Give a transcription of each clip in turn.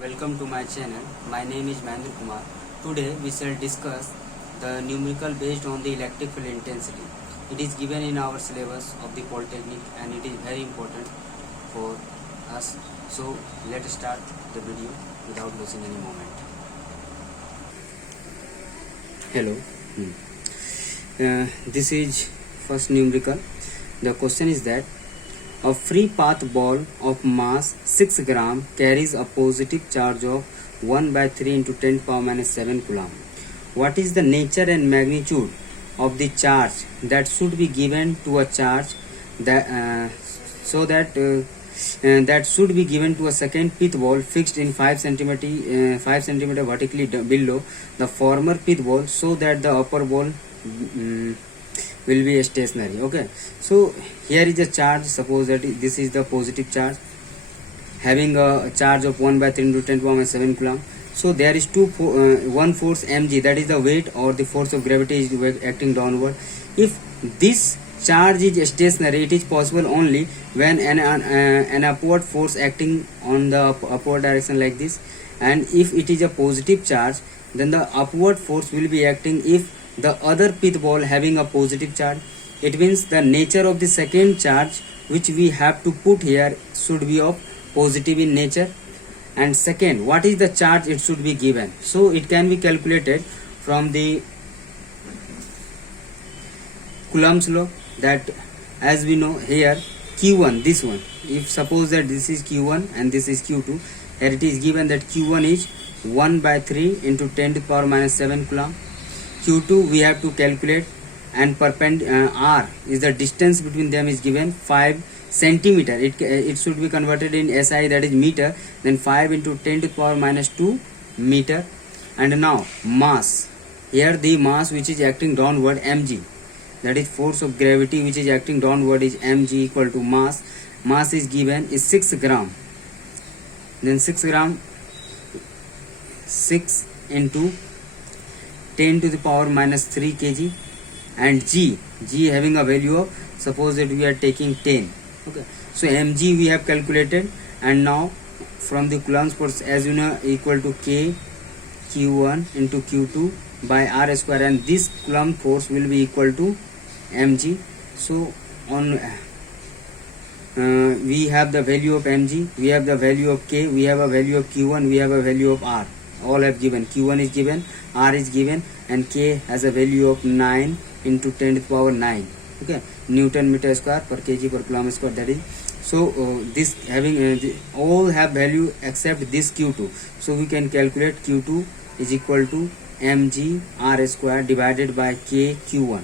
Welcome to my channel. My name is Mahendra Kumar. Today we shall discuss the numerical based on the electric field intensity. It is given in our syllabus of the Polytechnic and it is very important for us. So let us start the video without losing any moment. Hello. This is first numerical. The question is that a free path ball of mass 6 gram carries a positive charge of 1 by 3 into 10 power minus 7 coulomb. What is the nature and magnitude of the charge that should be given to a charge that that should be given to a second pith ball fixed in 5 centimeter vertically below the former pith ball, so that the upper ball will be stationary. Okay, so here is a charge. Suppose that this is the positive charge having a charge of 1 by 3 into 10 power minus 7 coulomb. So there is one force mg, that is the weight or the force of gravity is acting downward. If this charge is stationary, it is possible only when an upward force acting on the upward direction like this, and if it is a positive charge, then the upward force will be acting if the other pith ball having a positive charge. It means the nature of the second charge which we have to put here should be of positive in nature. And second, what is the charge it should be given? So it can be calculated from the Coulomb's law, that as we know here Q1, this one, if suppose that this is Q1 and this is Q2, here it is given that Q1 is 1 by 3 into 10 to the power minus 7 coulomb. Q2 we have to calculate, and R is the distance between them is given 5 centimeter. It should be converted in SI, that is meter, then 5 into 10 to the power minus 2 meter. And now mass, here the mass which is acting downward mg, that is force of gravity which is acting downward is mg equal to mass is given is 6 gram, then 6 gram 6 into 10 to the power minus 3 kg, and g having a value of, suppose that we are taking 10. Okay, so mg we have calculated, and now from the Coulomb's force, as you know, equal to k q1 into q2 by r square, and this Coulomb force will be equal to mg. So on we have the value of mg, we have the value of k, we have a value of q1, we have a value of r. All have given. Q1 is given, R is given, and K has a value of 9 into 10 to the power 9. Okay, Newton meter square per kg per coulomb square, that is. So this having all have value except this Q2. So we can calculate Q2 is equal to mg R square divided by K Q1.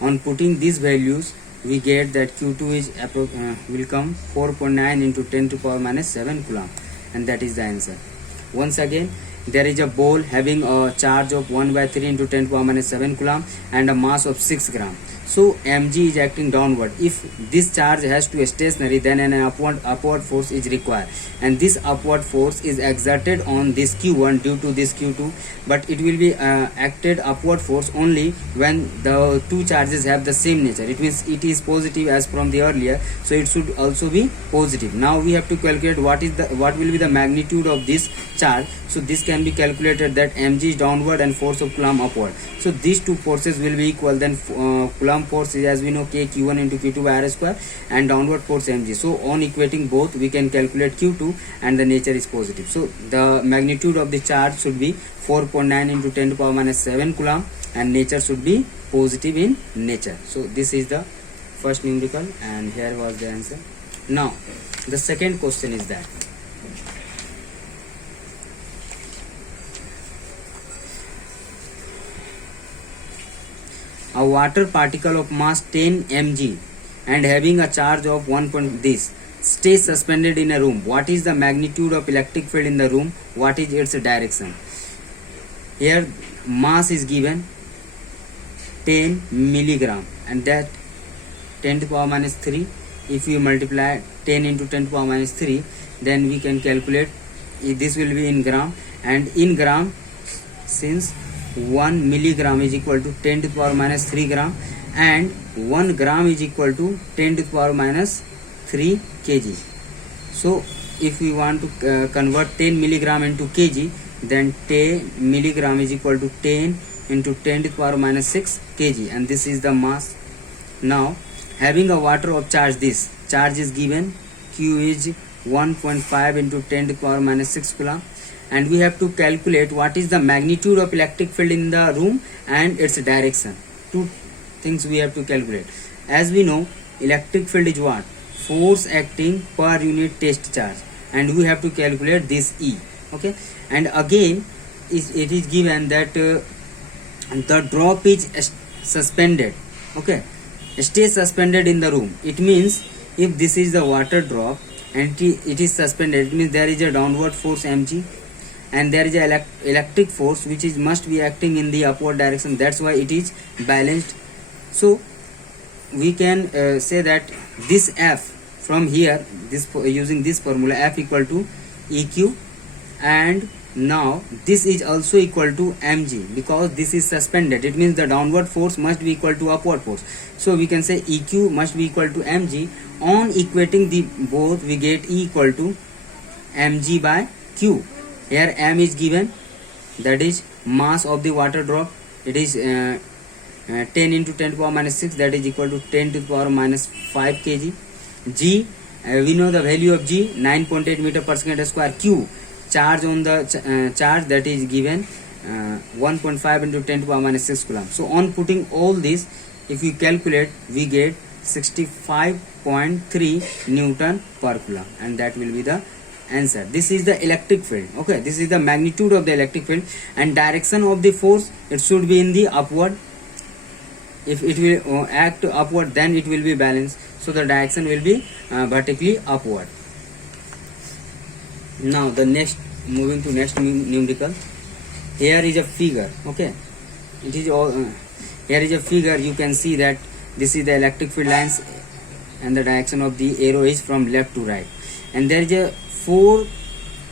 On putting these values, we get that Q2 is will come 4.9 into 10 to the power minus 7 coulomb, and that is the answer. Once again, there is a ball having a charge of 1 by 3 into 10 to the power minus 7 coulomb and a mass of 6 gram. So mg is acting downward. If this charge has to be stationary, then an upward force is required, and this upward force is exerted on this Q1 due to this Q2, but it will be acted upward force only when the two charges have the same nature. It means it is positive as from the earlier, so it should also be positive. Now we have to calculate what will be the magnitude of this charge. So this can be calculated, that mg is downward and force of Coulomb upward. So these two forces will be equal. Then Coulomb force is, as we know, k q1 into q2 by r square, and downward force mg. So on equating both, we can calculate q2, and the nature is positive. So the magnitude of the charge should be 4.9 into 10 to the power minus 7 coulomb, and nature should be positive in nature. So this is the first numerical, and here was the answer. Now the second question is that a water particle of mass 10 mg and having a charge of 1. This stays suspended in a room. What is the magnitude of electric field in the room? What is its direction? Here mass is given 10 milligram, and that 10 to the power minus 3. If you multiply 10 into 10 to the power minus 3, then we can calculate. This will be in gram, and in gram, since 1 milligram is equal to 10 to the power minus 3 gram, and 1 gram is equal to 10 to the power minus 3 kg. So if we want to convert 10 milligram into kg, then 10 milligram is equal to 10 into 10 to the power minus 6 kg, and this is the mass. Now having a water of charge, this charge is given, Q is 1.5 into 10 to the power minus 6 coulomb, and we have to calculate what is the magnitude of electric field in the room and its direction. Two things we have to calculate. As we know, electric field is what? Force acting per unit test charge, and we have to calculate this E. Okay, and again it is given that the drop is suspended. Okay, stay suspended in the room. It means if this is the water drop and it is suspended, it means there is a downward force mg, and there is a electric force which is must be acting in the upward direction. That's why it is balanced. So we can say that this F from here, this using this formula, F equal to EQ, and now this is also equal to mg because this is suspended. It means the downward force must be equal to upward force. So we can say EQ must be equal to mg. On equating the both, we get E equal to mg by Q. Here m is given, that is mass of the water drop. It is 10 into 10 to the power minus 6, that is equal to 10 to the power minus 5 kg. G, we know the value of G, 9.8 meter per second square. Q, charge on the charge, that is given 1.5 into 10 to the power minus 6 coulomb. So on putting all this, if we calculate, we get 65.3 Newton per coulomb, and that will be the answer. This is the electric field. Okay, this is the magnitude of the electric field, and direction of the force, it should be in the upward. If it will act upward, then it will be balanced. So the direction will be vertically upward. Now the next, moving to next numerical. Here is a figure. Okay, it is all here is a figure. You can see that this is the electric field lines, and the direction of the arrow is from left to right, and there is a 4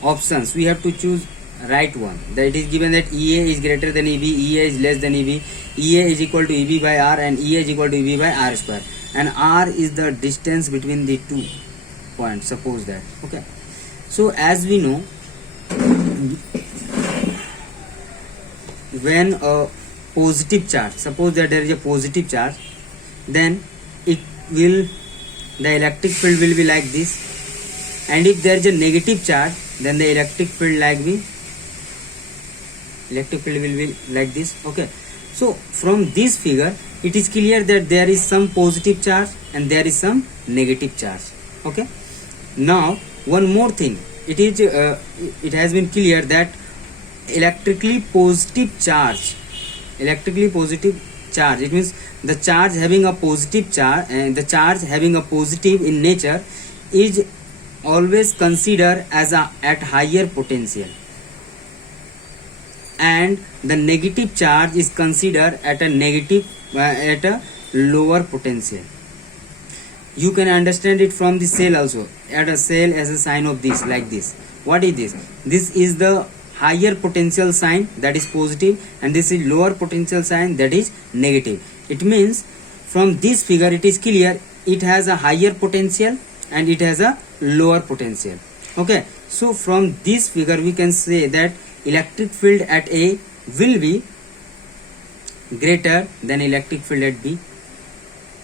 options. We have to choose right one. That is given that EA is greater than EB, EA is less than EB, EA is equal to EB by R, and EA is equal to EB by R square, and R is the distance between the 2 points. Suppose that. Okay, so as we know, when a positive charge, suppose that there is a positive charge, then it will, the electric field will be like this, and if there is a negative charge, then the electric field will be like this. Okay, so from this figure, it is clear that there is some positive charge and there is some negative charge. Okay, now one more thing, it is it has been clear that electrically positive charge, it means the charge having a positive charge, and the charge having a positive in nature is always considered as at higher potential, and the negative charge is considered at a lower potential. You can understand it from the cell also. At a cell as a sign of this, like this. What is this? This is the higher potential sign, that is positive, and this is lower potential sign, that is negative. It means from this figure it is clear it has a higher potential and it has a lower potential. Okay, so from this figure we can say that electric field at A will be greater than electric field at B.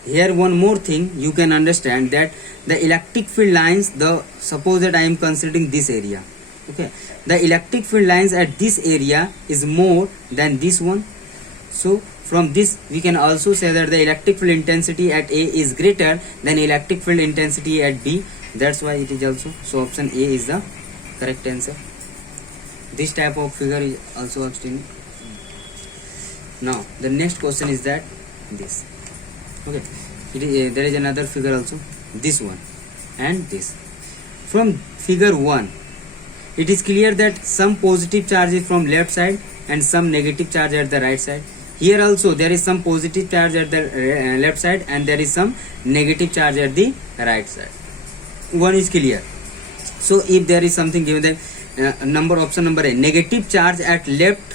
Here one more thing you can understand, that the electric field lines, suppose that I am considering this area. Okay, the electric field lines at this area is more than this one. So from this we can also say that the electric field intensity at A is greater than electric field intensity at B. That's why it is also, so option A is the correct answer. This type of figure is also obtained. Now the next question is that this. Okay, there is another figure also, this one and this. From figure 1, it is clear that some positive charge is from left side and some negative charge at the right side. Here also there is some positive charge at the left side and there is some negative charge at the right side. One is clear. So if there is something given, that option number A, negative charge at left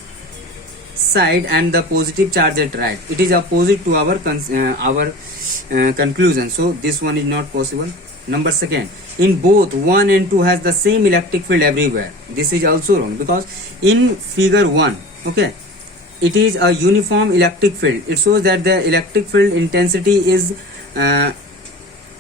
side and the positive charge at right, it is opposite to our conclusion, so this one is not possible. Number second, in both 1 and 2 has the same electric field everywhere. This is also wrong, because in figure 1, okay, it is a uniform electric field. It shows that the electric field intensity is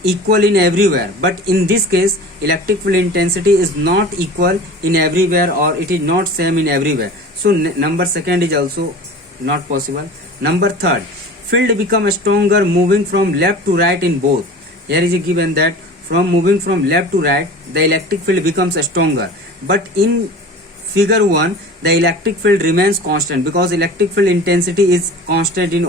equal in everywhere, but in this case electric field intensity is not equal in everywhere, or it is not same in everywhere. So number second is also not possible. Number third, field become stronger moving from left to right in both. Here is a given that from moving from left to right the electric field becomes stronger, but in figure 1 the electric field remains constant, because electric field intensity is constant in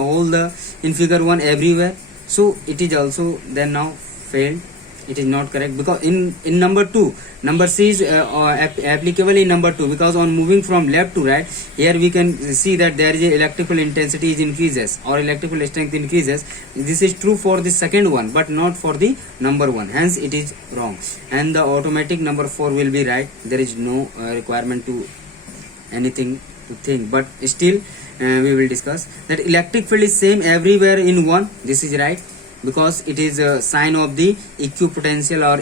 in figure 1 everywhere. So it is also then now failed. It is not correct, because in number 2, number C is applicable in number 2, because on moving from left to right, here we can see that there is a electrical intensity is increases or electrical strength increases. This is true for the second one, but not for the number 1, hence it is wrong, and the automatic number 4 will be right. There is no requirement to anything to think, but still we will discuss that electric field is same everywhere in 1. This is right, because it is a sign of the equipotential or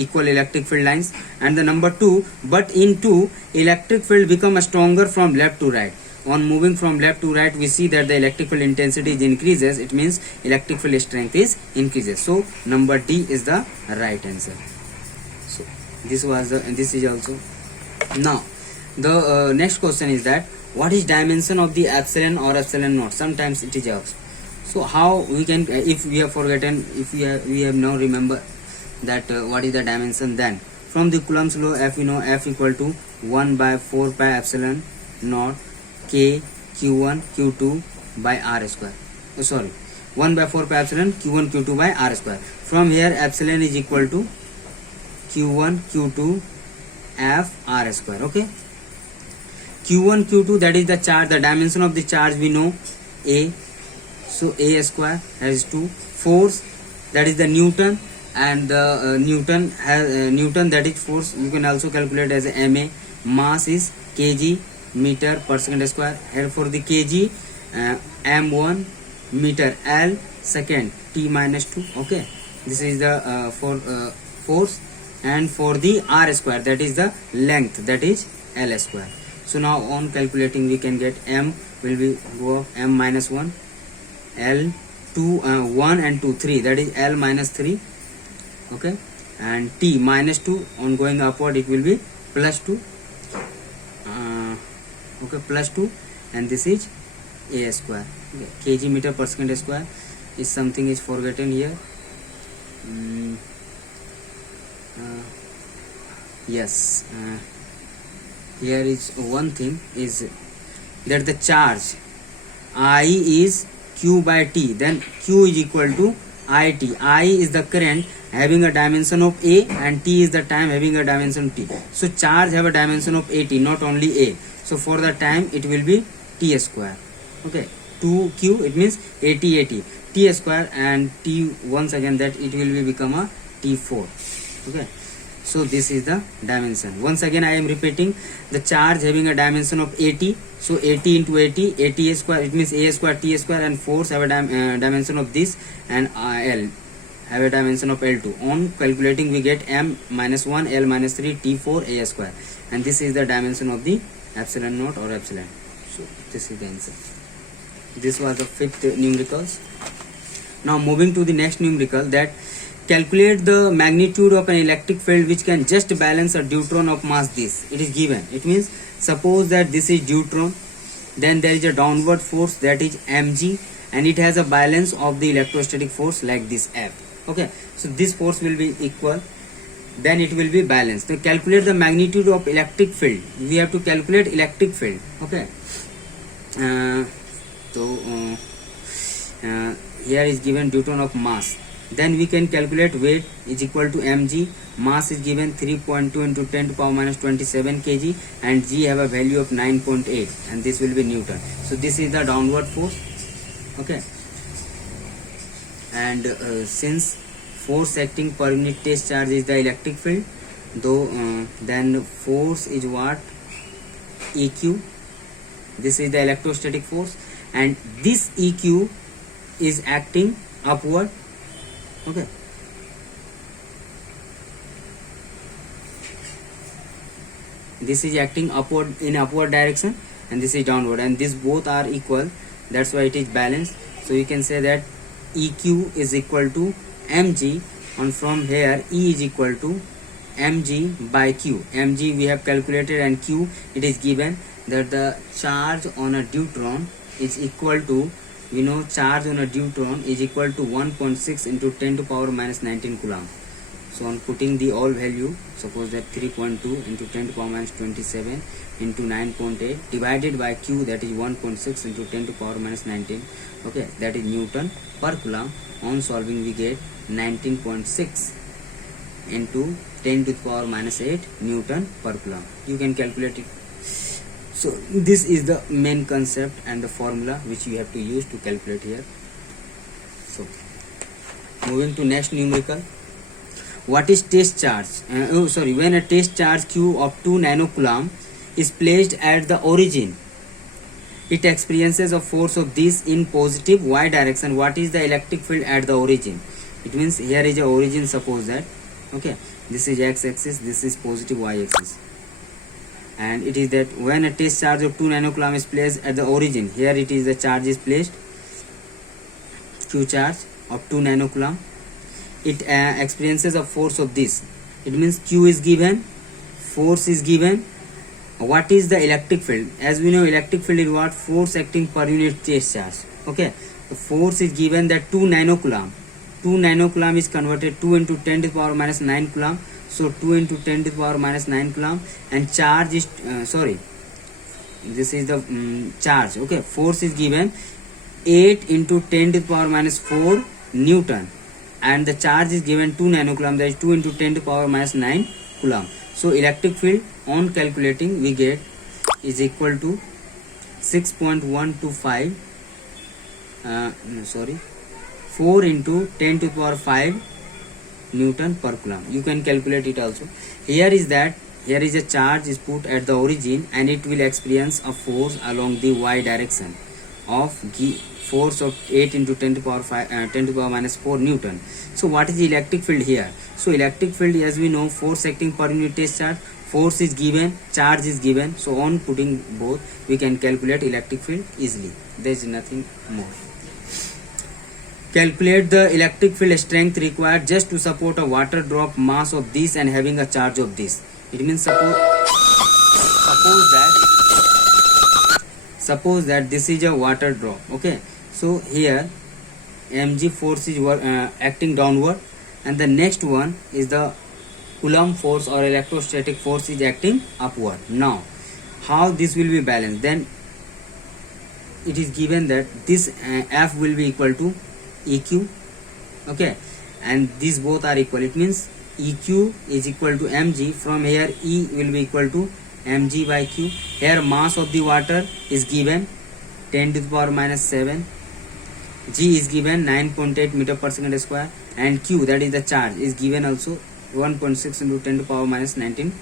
equal electric field lines. And the number 2, but in 2 electric field become stronger from left to right. On moving from left to right we see that the electric field intensity is increases, it means electric field strength is increases. So number D is the right answer. So this is also. Now the next question is that what is dimension of the epsilon or epsilon naught? Sometimes it is asked. So how we can, if we have forgotten, if we have now remember that what is the dimension, then from the Coulomb's law F, we know F equal to 1 by 4 pi epsilon naught K Q1 Q2 by R square. 1 by 4 pi epsilon Q1 Q2 by R square. From here epsilon is equal to Q1 Q2 F R square. Okay, Q1 Q2, that is the charge, the dimension of the charge we know A. So A square has 2. Force, that is the Newton, and the Newton has Newton, that is force, you can also calculate as a MA. Mass is kg meter per second square. Here for the kg m1 meter, L second, T minus 2. Okay, this is the for force, and for the R square, that is the length, that is L square. So now on calculating we can get M will be go up M minus 1, L 2 1 and 2 3, that is L minus 3. Okay, and T minus 2, on going upward it will be plus 2. Okay, plus 2, and this is A square. Okay, kg meter per second square is something is forgotten here. Yes, here is one thing is that the charge I is Q by T, then Q is equal to IT. I is the current having a dimension of A, and T is the time having a dimension T. So charge have a dimension of AT, not only A. So for the time it will be T square. Okay, 2Q, it means AT T square, and T once again that it will be become a T4. Okay, so this is the dimension. Once again I am repeating, the charge having a dimension of AT, so AT into AT square, it means A square T square, and force have a dimension of this, and L have a dimension of L2. On calculating we get M minus 1, L minus 3, T4, A square, and this is the dimension of the epsilon naught or epsilon. So this is the answer. This was the 5th numericals. Now moving to the next numerical, that calculate the magnitude of an electric field which can just balance a deuteron of mass this. It is given. It means suppose that this is deuteron, then there is a downward force, that is mg, and it has a balance of the electrostatic force like this F. Okay, so this force will be equal, then it will be balanced. To calculate the magnitude of electric field, we have to calculate electric field. Okay, here is given deuteron of mass, then we can calculate weight is equal to mg, mass is given 3.2 into 10 to power minus 27 kg, and g have a value of 9.8, and this will be Newton. So this is the downward force. Okay, and since force acting per unit test charge is the electric field, though then force is what, EQ, this is the electrostatic force, and this EQ is acting upward. Okay, this is acting upward in upward direction and this is downward, and these both are equal, that's why it is balanced. So you can say that EQ is equal to mg, and from here E is equal to mg by q. Mg we have calculated, and q it is given that the charge on a deuteron is equal to, we know charge on a deuteron is equal to 1.6 into 10 to power minus 19 coulomb. So on putting the all value, suppose that 3.2 into 10 to power minus 27 into 9.8 divided by q, that is 1.6 into 10 to power minus 19, okay, that is Newton per coulomb. On solving we get 19.6 into 10 to the power minus 8 Newton per coulomb. You can calculate it. So this is the main concept and the formula which you have to use to calculate here. So moving to next numerical. What is test charge? When a test charge Q of 2 nanocoulomb is placed at the origin, it experiences a force of this in positive y direction. What is the electric field at the origin? It means here is a origin, suppose that, okay, this is x axis, this is positive y axis, and it is that when a test charge of 2 nanocoulomb is placed at the origin, here it is the charge is placed, Q charge of 2 nanocoulomb, it experiences a force of this. It means Q is given, force is given. What is the electric field? As we know, electric field is what? Force acting per unit test charge. Okay, the force is given that 2 nanocoulomb. 2 nanocoulomb is converted 2 into 10 to the power minus 9 coulomb. So 2 into 10 to the power minus 9 coulomb, and charge is this is the charge. Okay, force is given 8 into 10 to the power minus 4 Newton, and the charge is given 2 nanocoulomb, that is 2 into 10 to the power minus 9 coulomb. So electric field on calculating we get is equal to 6.125 4 into 10 to the power 5 Newton per coulomb. You can calculate it also. Here is that here is a charge is put at the origin, and it will experience a force along the y direction of force of 8 into 10 to the power 5 10 to the power minus 4 Newton. So what is the electric field here? So electric field, as we know, force acting per unit test charge, force is given, charge is given. So on putting both, we can calculate electric field easily. There is nothing more. Calculate the electric field strength required just to support a water drop mass of this and having a charge of this. It means suppose that this is a water drop. Okay, so here mg force is acting downward, and the next one is the Coulomb force or electrostatic force is acting upward. Now how this will be balanced? Then it is given that this F will be equal to EQ, okay, and these both are equal. It means EQ is equal to mg. From here E will be equal to mg by q. Here mass of the water is given 10 to the power minus 7, g is given 9.8 meter per second square, and q, that is the charge, is given also 1.6 into 10 to the power minus 19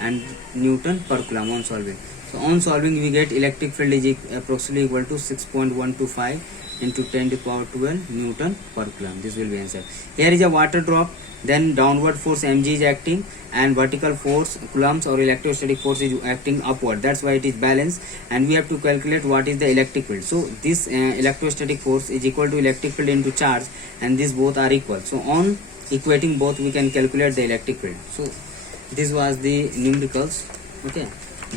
and Newton per coulomb on solving. So on solving we get electric field is approximately equal to 6.125 into 10 to the power 12 Newton per coulomb. This will be answer. Here is a water drop, then downward force mg is acting, and vertical force coulombs or electrostatic force is acting upward. That's why it is balanced, and we have to calculate what is the electric field. So this electrostatic force is equal to electric field into charge, and these both are equal. So on equating both, we can calculate the electric field. So this was the numericals, okay,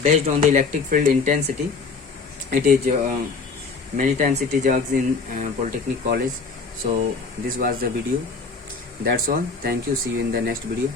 based on the electric field intensity. It is many times it is asked in Polytechnic College. So this was the video. That's all. Thank you. See you in the next video.